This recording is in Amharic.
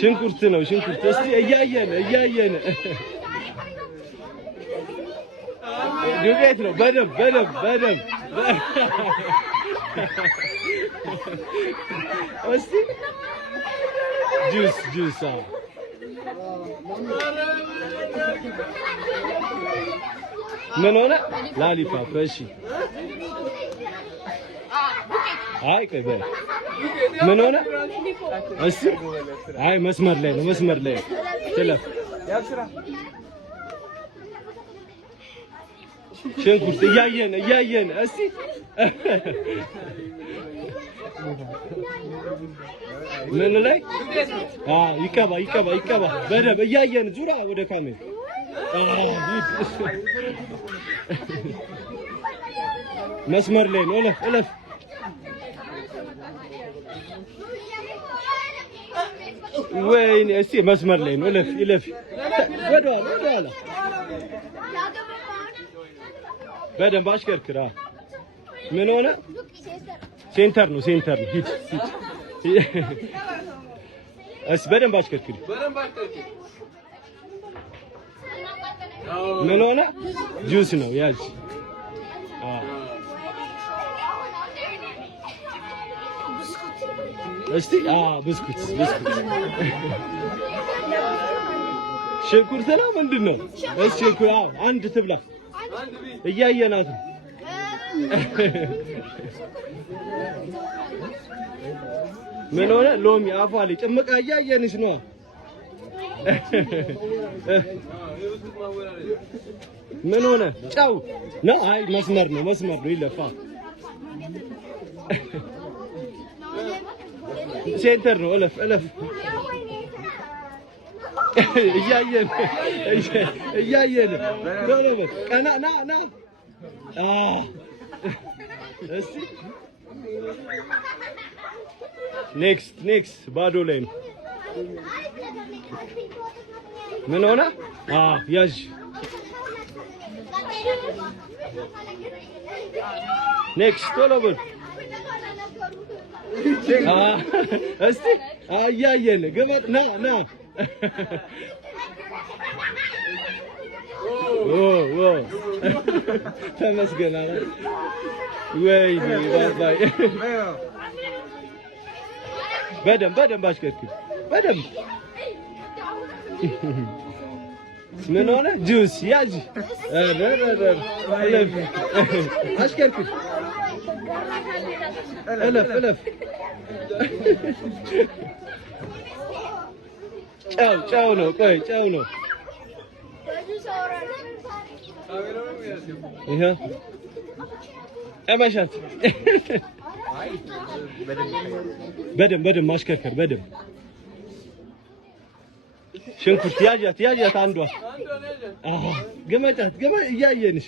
ሽንኩርት ነው ሽንኩርት። እስቲ እያየን ዱቄት ነው። በደንብ እስቲ ጁስ ምን ሆነ? ላሊፓፕ። እሺ አይ ቆይ ምን ሆነ? እሺ አይ መስመር ላይ ነው ትለፍ። ሽንኩርት እያየን እስቲ ምን ላይ ይቀባ በደንብ እያየን ዙራ ወደ ካሜራ መስመር ላይ ነው። እለፍ ወይኔ እስቲ መስመር ላይ ነው። እለፍ ወደኋላ በደንብ አሽከርክራ። ምን ሆነ? ሴንተር ነው ሂድ እስ በደንብ አሽከርክሪ። ምን ሆነ? ጁስ ነው ያዝ። እስቲ ብስኩት ሽንኩርት ነው ምንድን ነው? እሺ አንድ ትብላ እያየናት ነው። ምን ሆነ? ሎሚ አፏ ላይ ጭምቃ እያየንሽ ነው። ምን ሆነ? ጨው ነው። አይ መስመር ነው ይለፋ። ሴንተር ነው። እለፍ እያየን ቀና ና እስቲ ኔክስት ባዶ ላይ ነው። ምን ሆነ? ያዥ ኔክስት ቶሎ በል እስቲ እያየን ገመድ ና ተመስገን አለ። ወይኔ ባባይ በደንብ አሽከርክር በደንብ። ምን ሆነ? ጁስ ያዥ አሽከርክር እለፍ ጨው ነው። ቆይ ጨው ነው። ይሄ ቀመሻት በደንብ ማሽከርከር በደንብ። ሽንኩርት ያዣት አንዷ ገመጫት እያየንሽ